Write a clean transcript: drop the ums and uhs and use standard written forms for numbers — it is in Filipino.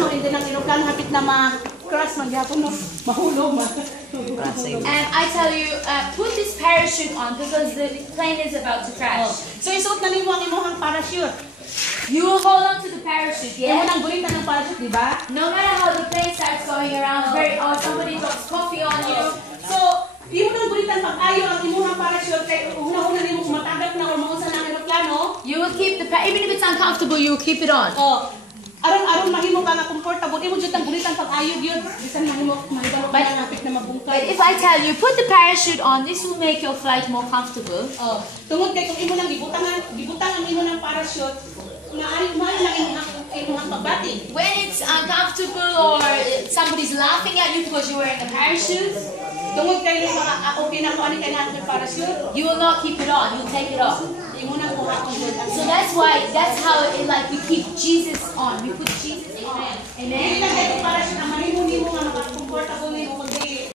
eroplano, hindi ng eroplano hapit na ma-crash magyapon mo, mahulog man. And I tell you, put this parachute on because the plane is about to crash. So isuot na nimo ang imong parachute. You will hold on to the parachute, Imo yeah? nang gulitan ng parachute, di ba? No matter how the plane starts going around, or somebody drops coffee on you. So, imo nang gulitan pag-ayo ang imong parachute kay una-una nimo matagat na o mausa ng eroplano. You will keep even if it's uncomfortable, you will keep it on. Aron mahimo ka nga comfortable, imo jud ang gulitan pag-ayo gyud. Bisan mahimo mahibalo ka nga hapit na mabungkay. But if I tell you, put the parachute on, this will make your flight more comfortable. Tungod kay kung imo nang gibutangan ang imo ng parachute, maaari lang imong pagbati. When it's uncomfortable or somebody's laughing at you because you're wearing a parachute, Tungod kay okay na ko ani kay natin parachute, you will not keep it on. You'll take it off. imo na ko So that's how we keep Jesus on. We put Jesus